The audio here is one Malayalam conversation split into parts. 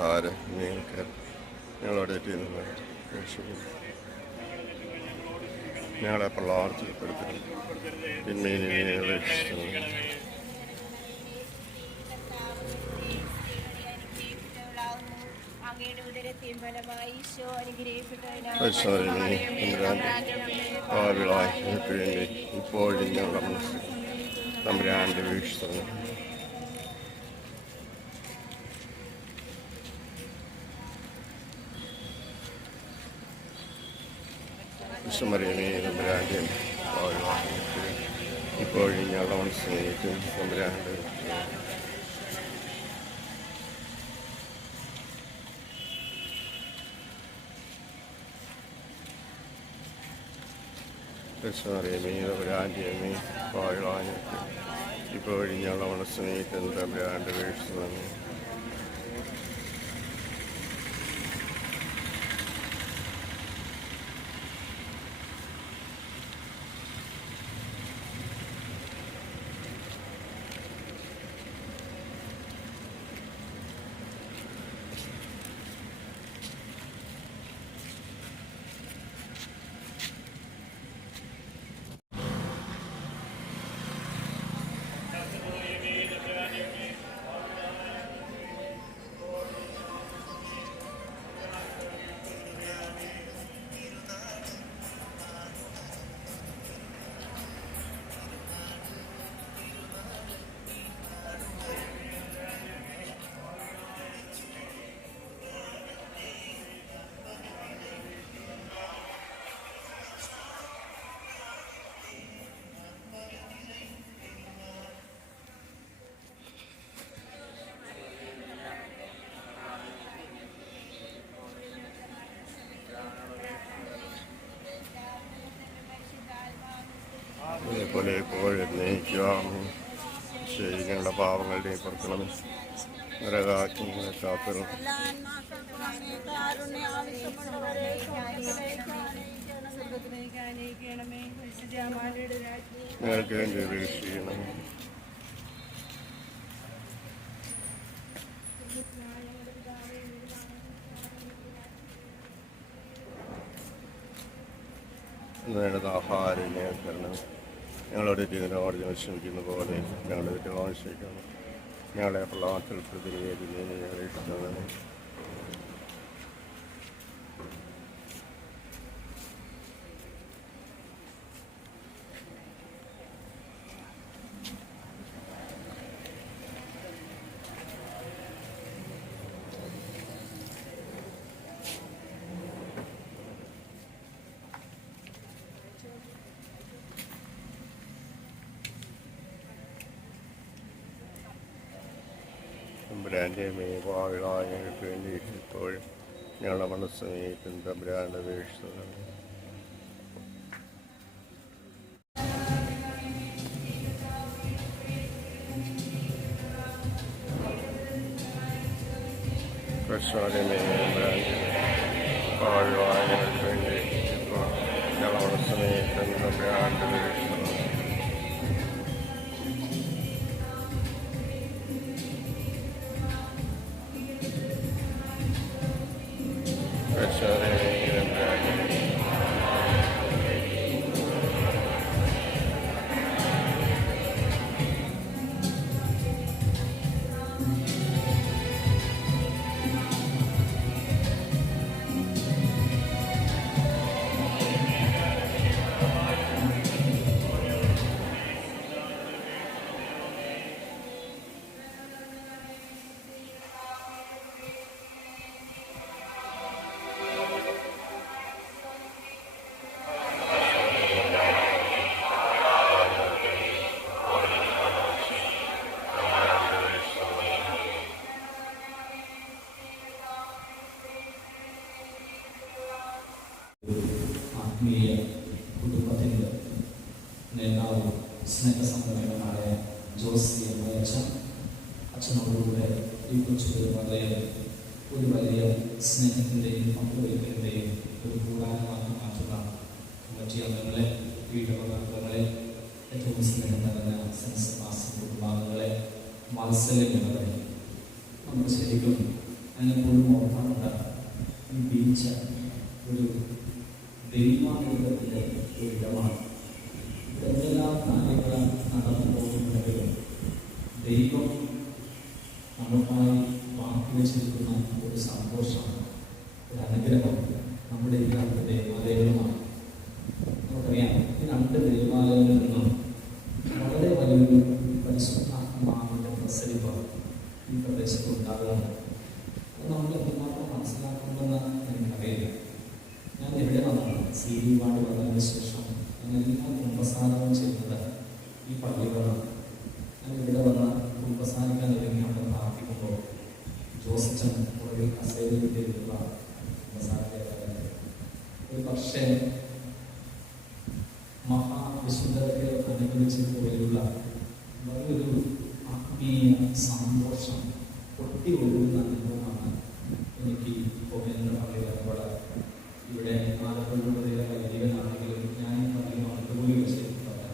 ആഹാരം നിങ്ങൾക്ക് ഞങ്ങളോട് ചെയ്യുന്നത് ഞങ്ങളെ പ്രളാർത്തിപ്പെടുത്തണം പിന്മേൽ ഞങ്ങളെ ഇപ്പോഴും ഞങ്ങളുടെ മനസ്സിൽ തമ്പുരാൻ്റെ വീഴ്ച വിശ്വമറിയമേ തമ്പുരാൻ്റെയും ഇപ്പോഴും ഞങ്ങളുടെ മനസ്സിലേക്കും തമ്പുരാൻ്റെ വിശ്വമറിയമേ തമ്പുരാൻ്റെയും ഇപ്പോഴും ഞങ്ങളുടെ മനസ്സിലേക്കും തമ്പുരാൻ്റെ വീഴ്ച തന്നെ അതേപോലെ എപ്പോഴും നയിക്കാമോ ശരി ഞങ്ങളുടെ പാവങ്ങളുടെ പുറക്കണം നരകാക്കി കാത്തണം ഞങ്ങൾക്ക് വേണ്ടി അപേക്ഷിക്കണം. വേണ്ടത് ആഹാരം ഞങ്ങൾക്കണം. ഞങ്ങളുടെ ഇതിനോട് ശ്രമിക്കുന്ന പോലെ ഞങ്ങളുടെ വീട്ടിലോട് ശ്രമിക്കണം. ഞങ്ങളെ പ്രളാത്തിൽ പ്രതിനിധിയെ ഞങ്ങളെ ഇഷ്ടമാണ്. തമ്പുരാൻ്റെ മേവാളായ ഞങ്ങൾക്ക് വേണ്ടി ഇപ്പോഴും ഞങ്ങളുടെ മനസ്സമേറ്റും തമ്പുരാൻ്റെ വീഴ്ച കർഷകനെ മേവാളായ ഞങ്ങൾക്ക് വേണ്ടി ഇപ്പോൾ ഞങ്ങളുടെ മനസ്സമേറ്റും തമ്പുരാൻ്റെ വീഴ്ച ആത്മീയ കുടുംബത്തിൻ്റെ നേതാവും സ്നേഹസമ്പന്നനായ ജോസി എന്ന അച്ഛനോടുകൂടെ ഈ കൊച്ചു വളരെ ഒരു വലിയ സ്നേഹത്തിൻ്റെയും പങ്കുവയ്ക്കലിൻ്റെയും ഒരു കൂടാരമാക്കി മാറ്റുന്ന മറ്റു അംഗങ്ങളെ വീട്ടപകർത്തങ്ങളെ ഏറ്റവും സ്നേഹം നിറഞ്ഞ സെൻസ് മാസം കുടുംബാംഗങ്ങളെ വാത്സല്യങ്ങളെ നമ്മൾ ശരിക്കും എപ്പോഴും ഓർക്കാറുണ്ട്, ഈ ബീച്ച് ഒരു ദൈവാനുഗ്രഹത്തിൻ്റെ ഒരു ഇടമാണ്. ഇവിടെ എന്തെല്ലാം കാര്യങ്ങൾ നടന്നു പോകുന്നുണ്ടെങ്കിലും ദൈവം നമുക്കായി ബാക്കി വെച്ചിരിക്കുന്ന ഒരു സന്തോഷം, ഒരു അനുഗ്രഹം നമ്മുടെ ഈ രണ്ട് ദേവാലയങ്ങളുമാണ്. നമുക്കറിയാം, ഈ രണ്ട് ദേവാലയങ്ങളിൽ നിന്നും വളരെ വലിയൊരു പരിശുദ്ധാത്മാവിൻ്റെ പ്രസരിപ്പ് ഈ പ്രദേശത്ത് ഉണ്ടാകുന്നുണ്ട്. അത് നമ്മൾ എന്തുമാത്രം മനസ്സിലാക്കുമെന്ന് എനിക്കറിയില്ല. ഞാൻ ഇവിടെ വന്നാണ് സീരി വാർഡ് വന്നതിന് ശേഷം ഞങ്ങളെല്ലാം കുമ്പസാരം ചെയ്യുന്നത് ഈ പള്ളികളാണ്. ഞാൻ ഇവിടെ വന്ന് കുമ്പസാരിക്കാൻ ഒരുങ്ങി അവിടെ പ്രാർത്ഥിക്കുമ്പോൾ ജോസച്ചൻ പുറകിൽ കസേരയിലുള്ള കുമ്പസാരക്കാരാണ്. ഒരു പക്ഷേ മഹാവിശുദ്ധരെ അനുഭവിച്ച് പോലെയുള്ള വലിയൊരു ആത്മീയ സന്തോഷം പൊട്ടി ഒഴുകുന്ന അനുഭവമാണ് എനിക്ക് പോകേണ്ട പള്ളി വരുമ്പോൾ. ഇവിടെ ആലപ്പുഴയിലെ വൈദികനാണെങ്കിലും ഞാൻ പള്ളിയും അതുപോലെ വെച്ചിട്ടുണ്ട്.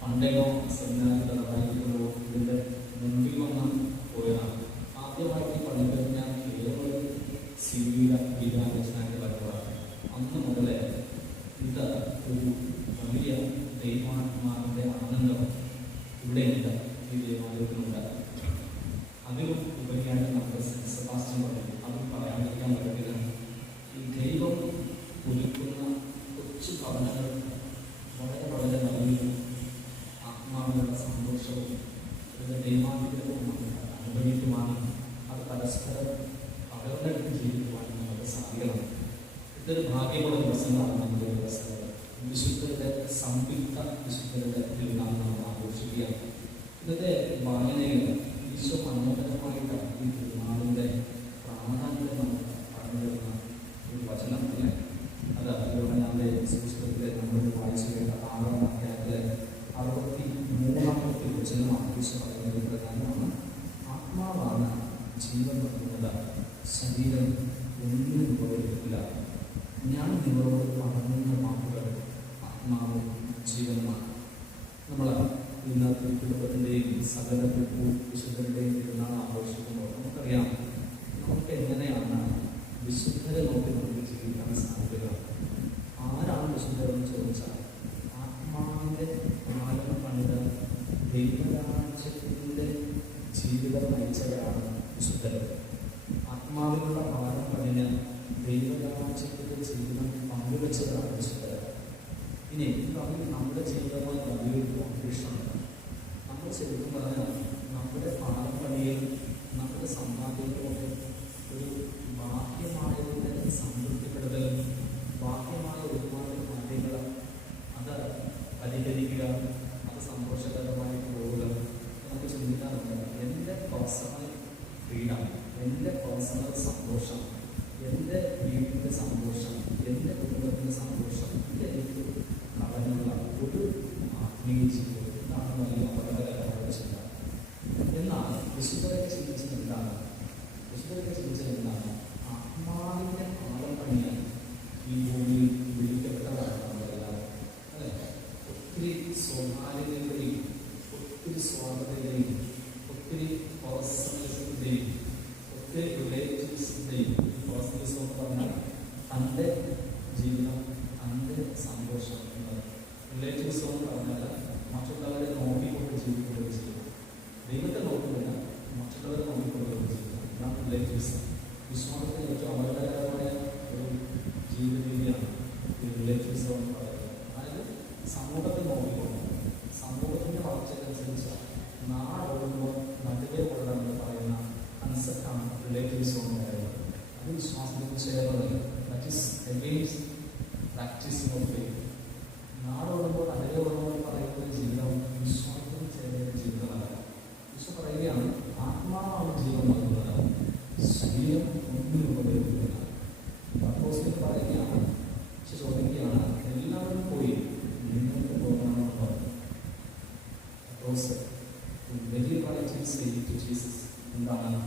പണ്ടേയോ സെമിനാറിലോ ഇതിൻ്റെ മുൻപിൽ വന്ന് പോയതാണ്. ആദ്യമായിട്ട് പള്ളികൾ ഞാൻ കേരളത്തിൽ സിവില വികാരത്തിനായിട്ട് വരുമ്പോഴാണ്. അന്ന് മുതലേ ഇത് ഒരു വലിയ ദൈവാത്മാവിൻ്റെ ആനന്ദം ഇവിടെയുണ്ട്, ഈ ദൈവാലയത്തിലുണ്ട്. അതിലും ഉപരിയായിട്ട് നമുക്ക് സെബാസ്റ്റ്യൻ പറയും, അത് പറയാതിരിക്കാൻ പറ്റില്ല. ഈ ദൈവം ഒരുക്കുന്ന കൊച്ചു ഭവനങ്ങൾ വളരെ വളരെ വലിയ ആത്മാവിനുള്ള സന്തോഷവും അതിൻ്റെ ദൈവാനുഗ്രഹവും അനുഭവിക്കുവാനും അത് പരസ്പരം പകർന്നെടുത്ത് ജീവിക്കുവാനും നമുക്ക് സാധിക്കണം. ഇതൊരു ഭാഗ്യമുള്ള ദിവസങ്ങളാണ് നമ്മുടെ ദിവസങ്ങൾ. വിശുദ്ധരുടെ സംയുക്ത വിശുദ്ധരുടെ തിരുനാൾ നമ്മൾ ആഘോഷിക്കുകയാണ്. ഇന്നത്തെ വായനയിൽ ഈശോ മനോഹരമായിട്ട് ഈ തിരുനാളിൻ്റെ പ്രാധാന്യം നമുക്ക് പറഞ്ഞു തരുന്ന ഒരു വചനം അല്ലേ. അത് യോഹന്നാന്റെ സുവിശേഷത്തിലെ നമ്മൾ വായിച്ചു കേട്ട 6-ാം അധ്യായത്തിലെ 63-ാമത്തെ വചനമാണ്. ഈശോ പറയുന്നത് പ്രധാനമാണ്: ആത്മാവാണ് ജീവൻ നൽകുന്നത്, ശരീരം ഒന്നിനും ഉപകരിക്കില്ല. ഞാൻ നിങ്ങളോട് പറയുന്ന വാക്കുകൾ ആത്മാവും ജീവനുമാണ്. നമ്മൾ ഇന്ന് കുടുംബത്തിൻ്റെയും സകല വിശുദ്ധരുടെയും തിരുനാൾ ആഘോഷിക്കുമ്പോൾ നമുക്കറിയാം, നമുക്ക് എങ്ങനെയാണ് വിശുദ്ധരെ നോക്കി നമുക്ക് ജീവിക്കാൻ സാധിക്കുക. ആരാണ് വിശുദ്ധരെന്ന് ചോദിച്ചാൽ, ആത്മാവിൻ്റെ ആലം കണ്ട് ദൈവരാജ്യത്തിൻ്റെ ജീവിതം നയിച്ചവരാണ് വിശുദ്ധർ. ആത്മാവിലുള്ള ഭാരം പണിഞ്ഞ് ദൈവരാജ്യത്തിൻ്റെ ജീവിതം പങ്കുവെച്ചവരാണ് വിശുദ്ധർ. ഇനി നമ്മുടെ ജീവിതമായി വലിയൊരു കോൺട്രിബ്യൂഷനുണ്ട്. നമ്മൾ ശരിക്കും പറഞ്ഞാൽ നമ്മുടെ പാരമ്പര്യയും നമ്മുടെ സമ്പാദ്യത്തോടെ ഒരു ബാഹ്യമായതിൻ്റെ സംതൃപ്തിപ്പെടുത്തലും ബാഹ്യമായ ഒരുപാട് കാര്യങ്ങൾ അത് പരിഹരിക്കുക, അത് സന്തോഷകരമായി പോവുക നമുക്ക് ചിന്തിക്കാറുണ്ട്. എൻ്റെ പേഴ്സണൽ ഫ്രീഡം, എൻ്റെ പേഴ്സണൽ സന്തോഷം, എൻ്റെ വീടിൻ്റെ സന്തോഷം, എൻ്റെ കുടുംബത്തിൻ്റെ സന്തോഷം, ഇത് എനിക്ക് കളഞ്ഞുള്ള ഒരു ആത്മീയ ജീവിതം. ഇതാണ് വലിയ അപകടകരമായ ചിന്ത. എന്നാൽ വിശുദ്ധരൊക്കെ ചിന്തിച്ചത് എന്താണ്? വിശുദ്ധരൊക്കെ ചിന്തിച്ചത് എന്താണ്? ആത്മാവിൻ്റെ ആഴം പണിയാൻ ഈ ഭൂമിയിൽ വിളിക്കപ്പെട്ടതാണ് നമ്മളെല്ലാം. അല്ലെ, ഒത്തിരി സ്വകാര്യതയുടെയും ഒത്തിരി സ്വാർത്ഥതയുടെയും ഒത്തിരി പേഴ്സണലിസത്തിൻ്റെയും ഒത്തിരി റിലേറ്റീവ്സിൻ്റെയും, പേഴ്സണലിസം എന്ന് പറഞ്ഞാൽ തൻ്റെ ജീവിതം, തൻ്റെ സന്തോഷം എന്നത്. റിലേറ്റീവ്സ് എന്ന് പറഞ്ഞാൽ മറ്റുള്ളവരെ നോക്കിക്കൊണ്ട് ജീവിക്കുകയും ചെയ്യും. ദൈവത്തെ നോക്കുന്നില്ല, മറ്റുള്ളവരെ നോക്കിക്കൊണ്ടുള്ള ജീവിതം. ഇതാണ് റിലേറ്റീവ്സ്. വിശ്വാസത്തിന് ഏറ്റവും അപകടകരമായ ഒരു ജീവിത രീതിയാണ് ഈ റിലേറ്റീവ്സ് എന്ന് പറയുന്നത്. അതായത് സമൂഹത്തെ നോക്കിക്കൊണ്ട് സമൂഹത്തിൻ്റെ വളർച്ചയ്ക്കനുസരിച്ച് നാടോടുമ്പോൾ നടുവേ കൊള്ളണമെന്ന് പറയുന്ന കൺസെപ്റ്റാണ് റിലേറ്റീവ്സ് എന്ന് പറയുന്നത്. അത് വിശ്വാസത്തിന് ചേർന്നതല്ല. That is against practising of faith. നാടോടുമ്പോൾ നടുവേ കൊള്ളണമെന്ന് പറയുന്ന ജീവിതം വിശ്വാസത്തിന് ചേർന്ന ജീവിതമല്ല. വിശ്വ പറയുകയാണ്, ആത്മാവാണ് ജീവൻ നൽകുന്നത്, ശരീരം ഒന്നിനും ഉപകരിക്കുന്നത്. പത്രോസിൽ പറയുകയാണ്, ചോദിക്കുകയാണ്, എല്ലാവരും പോയി നിങ്ങൾക്ക് പോകണമെന്ന്. പത്രോസ് വലിയ പ്രായത്തിൽ സേവിച്ചു ജീസസ് എന്താണ്?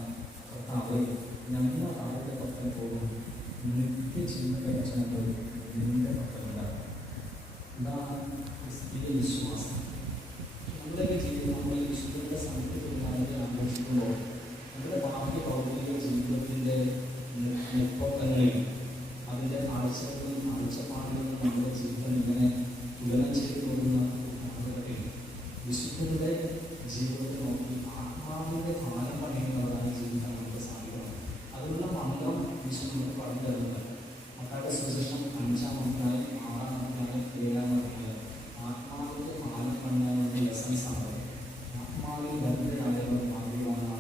കർത്താവ്, ഞങ്ങൾ ആരുടെ പക്കൽ പോകും? നിത്യജീവന രചനകൾ നിന്റെ പക്കലുണ്ട്. ഇതാണ് ക്രിസ്തീയ വിശ്വാസം. നമ്മുടെ ജീവിതം, നമ്മൾ വിശുദ്ധരുടെ സംതൃപ്തി ആഘോഷിക്കുമ്പോൾ നമ്മുടെ ബാഹ്യ ഭൗതിക ജീവിതത്തിൻ്റെ മുപ്പത്തങ്ങളിൽ അതിൻ്റെ ആഴ്ചകളിലും ആഴ്ചപ്പാടുകളിലും നമ്മുടെ ജീവിതം ഇങ്ങനെ തുലനം ചെയ്തു പോകുന്ന കാലഘട്ടത്തിൽ വിശുദ്ധരുടെ ജീവിതത്തെ നോക്കി ആത്മാവിൻ്റെ ഭാരം പണിയുന്നവരായി ജീവിക്കാൻ നമുക്ക് സാധിക്കണം. അതിനുള്ള മാർഗം വിശുദ്ധ പറഞ്ഞു തരുന്നത് മത്തായിയുടെ സുവിശേഷം 5-ാം അധ്യായം 6-ാം അധ്യായം 7-ാം അധ്യായം ആത്മാവിൻ്റെ ഭാരം പണിയാനുള്ള ലെസൺസാണ്. ആത്മാവിൽ ബന്ധരായവർ മാറിയാണ്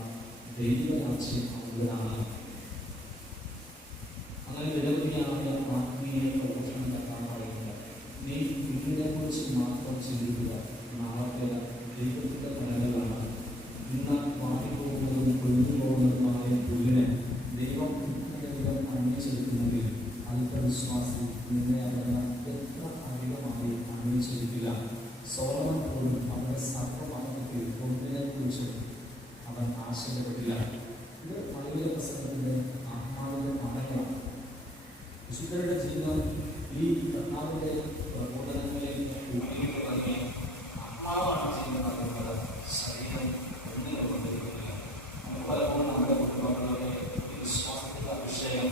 ദൈവരാജ്യം അവരാണ്. അങ്ങനെ നിരവധിയായ ആത്മീയ പ്രവർത്തനം നടത്താൻ പറയുന്നത്. നീ ഇതിനെക്കുറിച്ച് മാത്രം ചിന്തിക്കുക. നാളത്തെ ദൈവത്തിൻ്റെ ഫലങ്ങളാണ്. ഇന്ന് മാറിപ്പോകുന്നതും കൊഴിഞ്ഞു പോകുന്നതുമായ പുല്ലിനെ ദൈവം ഇത്രയധികം അന്വേഷിക്കുന്നതിൽ അല്പവിശ്വാസി നിന്നെ അവരുടെ എത്ര അധികമായി അന്വേഷിച്ചിരിക്കില്ല. സോളമൻ പോലും അവരുടെ സർവ്വമഹത്വത്തിൽ ഒന്നിനെക്കുറിച്ച് അവൻ ആശങ്കപ്പെട്ടില്ല. ഇത് പഴയ പ്രസംഗത്തിൻ്റെ ആത്മാവിൻ്റെ പാഠങ്ങളാണ്. വിശുദ്ധരുടെ ജീവിതം ഈ കർത്താവിൻ്റെ പ്രബോധനങ്ങളിൽ കൂട്ടിയിട്ടുള്ളത് ആത്മാവാണ് ചെയ്യുന്നത്. ശരീരം ഒന്നിനൊന്നിരിക്കുന്നില്ല. നമ്മൾ പലപ്പോഴും നമ്മുടെ കുടുംബങ്ങളിലെ ഈ വിശ്വാസത്തിൻ്റെ അഭിഷേകം,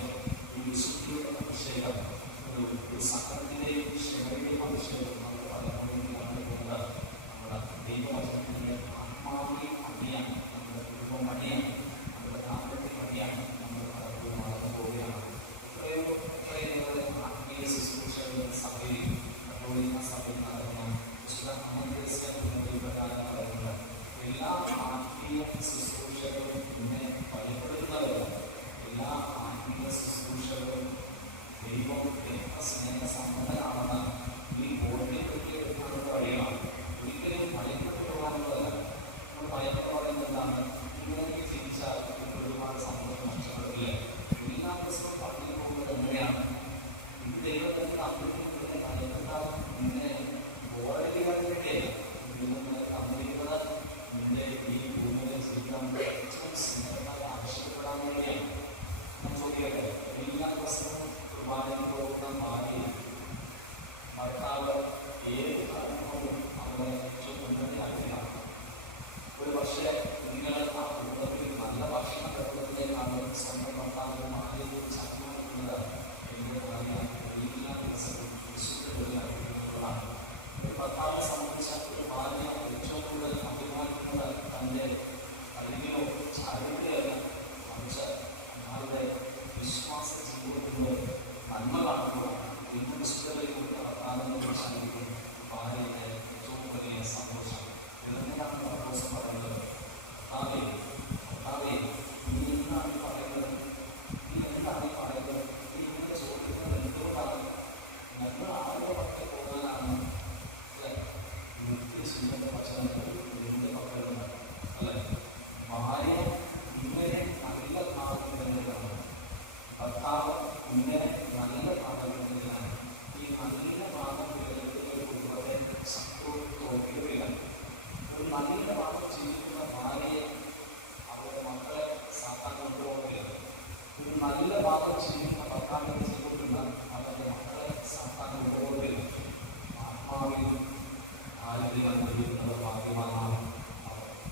ഈ വിശുദ്ധിയുടെ അഭിഷേകം, ഒരു സകലത്തിൻ്റെയും ക്ഷമയുടെയും അഭിഷേകം നമ്മൾ പലപ്പോഴും നമ്മുടെ ദൈവവചനത്തിൻ്റെ ആത്മാവിനെ പണിയാണ്, നമ്മുടെ കുടുംബം പണിയാണ്, നമ്മുടെ ദാമ്പത്യ പണിയാണ് നമ്മൾ പലപ്പോഴും വളർന്നു പോവുകയാണ്. എത്രയോ ആത്മീയ ശുശ്രൂഷകൾ സഭയിൽ കത്തോലിക്ക സഭയിൽ നടക്കുന്ന പ്രകാരം പറയുന്നത് എല്ലാ ആത്മീയ ശുശ്രൂഷകളും ഇന്നെ ഭയപ്പെടുന്നവരും എല്ലാ ആത്മീയ ശുശ്രൂഷകളും ദൈവം എത്ര സ്നേഹസമ്പന്നനാണെന്ന് ഈ ബോധ്യപ്പെടുത്തിയെടുക്കുന്നത് വഴിയാണ്. ഒരിക്കലും ഭയപ്പെട്ടു പോകാനുള്ളതല്ല. നമ്മൾ ഭയപ്പെടുന്നത് എന്താണ്? ഇങ്ങനെ ചിരിച്ചാൽ ഒരുപാട് സന്തോഷം നഷ്ടപ്പെടില്ല. എല്ലാ ദിവസവും പറഞ്ഞു പോകുന്നത് എങ്ങനെയാണ്? ഇത് ദൈവത്തിന് തന്നിരിക്കുന്നത് ഭയപ്പെട്ടാൽ നിന്നെ ബോറടിക്കാതിരിക്കുകയല്ല. നിങ്ങൾ തന്നിരിക്കുന്നത് നിന്റെ ഈ ഭൂമിയിലെ ജീവിതം ഏറ്റവും സ്നേഹമായി ആവശ്യപ്പെടാൻ വേണ്ടിയാണ്. ഞാൻ ചോദിക്കട്ടെ, എല്ലാ ദിവസവും കുർബാനയിൽ പോകുന്ന ഭാര്യ ഭർത്താവ് ഏത് കാരണങ്ങളും അവരെ ഏറ്റവും ഉന്നതിയാക്കുകയാണ്. ഒരു പക്ഷേ നിങ്ങൾ ആ കുടുംബത്തിൽ നല്ല ഭക്ഷണം കഴിക്കുന്നതിനേക്കാണ് സ്വന്തം ഭർത്താവിന്റെ ഭാര്യയെ കുറിച്ച് അഭിമാനിക്കുന്നത്. എന്റെ ഭാര്യ എല്ലാ ദിവസവും വിശുദ്ധ. ഒരു ഭർത്താവിനെ സംബന്ധിച്ച ഒരു ഭാര്യ ഏറ്റവും കൂടുതൽ അഭിമാനിക്കുന്നത് തൻ്റെ കഴിവിലോ ചാരിത്രയല്ല, മറിച്ച് അയാളുടെ വിശ്വാസ ജീവിതത്തിൻ്റെ നന്മ കാണുമ്പോഴാണ്. ഇന്ന് വിശുദ്ധതയിലൂടെ ഭർത്താവിനെ കുറിച്ചായിരിക്കും ഭാര്യയുടെ ഏറ്റവും വലിയ സന്തോഷം. ഇതെന്താണ് ദിവസം പറയുന്നത്? ഭർത്താവേ നീ എന്താണ് പറയുന്നത്? നീ എന്താണ് പറയുന്നത്? നീ ഇങ്ങനെ ചോദിക്കുന്നത് എന്തുകൊണ്ടാണ്? ഞങ്ങൾ ആരുടെ പക്കൽ പോകാനാണ്? അല്ലെ, നിത്യജീവന്റെ വചനങ്ങൾ നിന്റെ പക്കലുണ്ട്. അല്ലെ, ഭാര്യ ഇങ്ങനെ നല്ല ഭാഗത്തിലാണ്, ഭർത്താവ് ഇങ്ങനെ നല്ല ഭാഗത്തിലാണ്. ഈ നല്ല ഭാഗം ഒരു കുടുംബത്തെ തോൽക്കുകയില്ല. ഒരു നല്ല ഭാഗം ജീവിക്കുന്ന ഭാര്യയെ അവരുടെ മക്കളെ സാത്താൻ കൊണ്ടുപോകുകയില്ല. ഒരു നല്ല ഭാഗം ജീവിക്കുന്ന ഭർത്താവിനെ ജീവിക്കുന്ന അവരുടെ മക്കളെ സാത്താൻ കൊണ്ടുപോകുകയില്ല. ആത്മാവിൽ ആരോഗ്യം അനുഭവിക്കുന്നത് ഭാഗ്യവാനാണ്.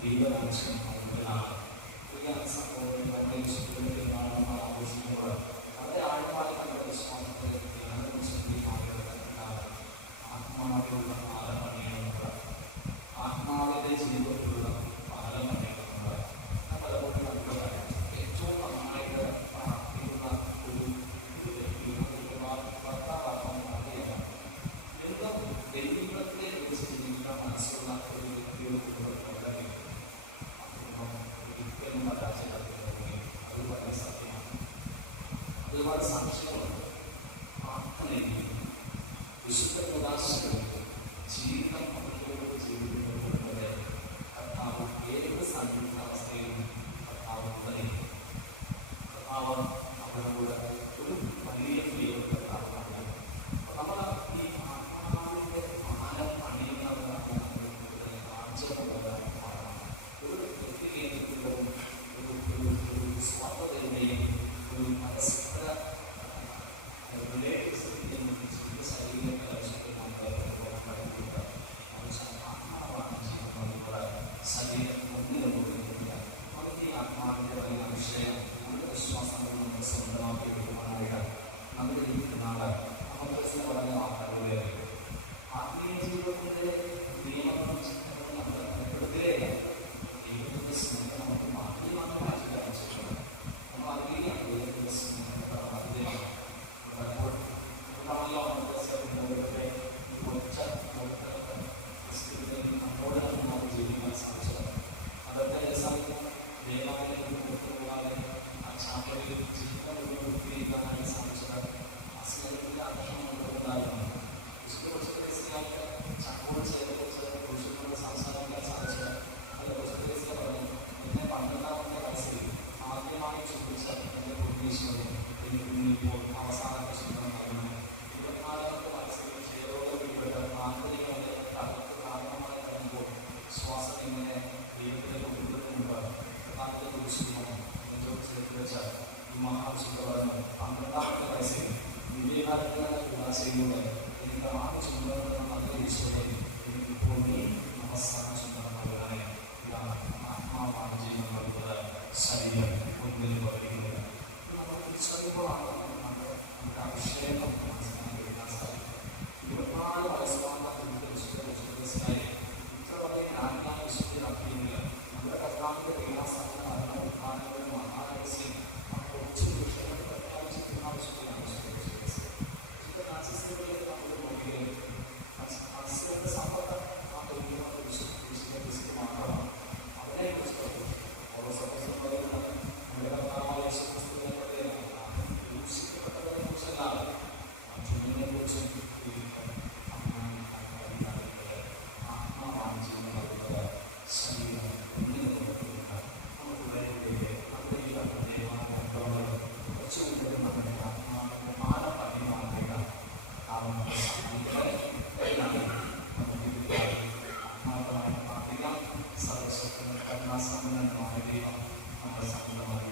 ദൈവരാജ്യം അവരിലാണ്. പ്രിയ സഹോദരങ്ങളെ, വിശുദ്ധത്തിൽ നമ്മൾ ആഘോഷിക്കുമ്പോൾ വളരെ ആഴമായി നമ്മുടെ വിശ്വാസത്തിൽ ആത്മാവിലുള്ള പാലം പണിയുന്നത്, ആത്മാവിന്റെ ജീവിതത്തിലുള്ള പാലം പണിയുന്നത് പലപ്പോഴും കണ്ടുകൊണ്ട് ഏറ്റവും നന്നായിട്ട് പ്രാർത്ഥിക്കുന്ന ഒരു ഭർത്താവാക്കാൻ ഭാര്യയാണ്. എന്നും ദൈവത്തെ കുറിച്ച് ജീവിക്കാൻ മനസ്സുള്ള ഒരു വ്യക്തിയുടെ കുടുംബത്തിലുണ്ടെങ്കിൽ ആ കുടുംബം ഒരിക്കലും പരാജയപ്പെടുത്തുകയും അത് വളരെ സത്യമാണ്. ഒരുപാട് സാക്ഷ്യങ്ങളുണ്ട്. പ്രാർത്ഥനയിൽ വിശുദ്ധ പ്രകാശങ്ങളിൽ ജീവിതം അവരോട് ജീവിക്കുന്നതുപോലെ കർത്താവ് ഏത് സന്ദിഗ്ധാവസ്ഥയിലും കർത്താവ് തുടരും. കർത്താവ് അവരോട് ഒരു വലിയ പ്രിയ കർത്താവാണ്. നമ്മൾ ഈ ആത്മാവിന്റെ പാലം അണിയുന്നവരാണ് ആർജവമുള്ളവരാണ്. ഒരു വ്യക്തികേന്ദ്രത്തിലും ഒരു സ്വാർത്ഥതയുടെയും ഒരു പരസ്പര വിശ്വാസം എങ്ങനെ ദൈവത്തിലേക്ക് കൊണ്ടുവരുന്നുണ്ട് കർത്താവിനെ കുറിച്ചുമാണ് നെഞ്ചോട് വെച്ചാൽ ഈ മഹാവിശുദ്ധ പറഞ്ഞു 12-ാമത്തെ വയസ്സിൽ വിവേകാനന്ദ ചെയ്യുന്നത് എനിക്ക് ആവശ്യമുണ്ടെന്ന് നല്ല ഈശോയെ എനിക്കിപ്പോൾ നീ അവസാന സുന്ദരമായ ഇതാണ് ആത്മാവാണ് ചെയ്യുന്നത് ശരീരം ഒന്നിൽ പറയുന്നത് നമ്മൾ തിരിച്ചറിയുമ്പോഴാണ് നമ്മുടെ അഭിഷേകം മനസ്സിലാക്കാൻ സാധിക്കും 24 വയസ്സാണ് വിശ്വസിനായി ഇത്ര വലിയ ജ്ഞാനായ വിശുദ്ധിയാക്കിയില്ല നമ്മുടെ കർത്താവിന്റെ പ്രയാസങ്ങൾ ഉദ്ധാനങ്ങളും മഹാരഹസ്യം കുറച്ച് വിഷയങ്ങൾ പ്രഖ്യാപിച്ചിട്ടുള്ള ആവശ്യത്തിലാണ് നാസിസ്റ്റുകളിലേക്ക് നമ്മൾ നോക്കിയാൽ നാസിസ്റ്റുകളുടെ സമ്പത്ത് ആ തോന്നിയുള്ള വിശുദ്ധ മാത്രമാണ് അവനെ കുറിച്ച് ഓരോ സദസ്യം പറയുന്നത് നമ്മുടെ കർത്താവായ യേശുക്രിസ്തുവിനെ ദൂഷിക്കപ്പെട്ടതിനെ കുറിച്ചല്ലാതെ ചുമലിനെ കുറിച്ചും ആത്മാവാണ് ചെയ്യുന്നത് ശരീരം ഒന്നിനെ നോക്കിയില്ല നമുക്കുള്ളിലേക്ക് അതിലേക്ക് ദേവാലയത്തോട് കുറച്ചു കൂടുതൽ നമ്മുടെ ആത്മാവിന്റെ മാനം പണിമാറുക ആത്മാർത്ഥമായി പ്രാർത്ഥിക്കാം സർവശക്തനും കരുണാസമ്പന്നനുമായ ദൈവം നമ്മുടെ സമ്പന്നമായി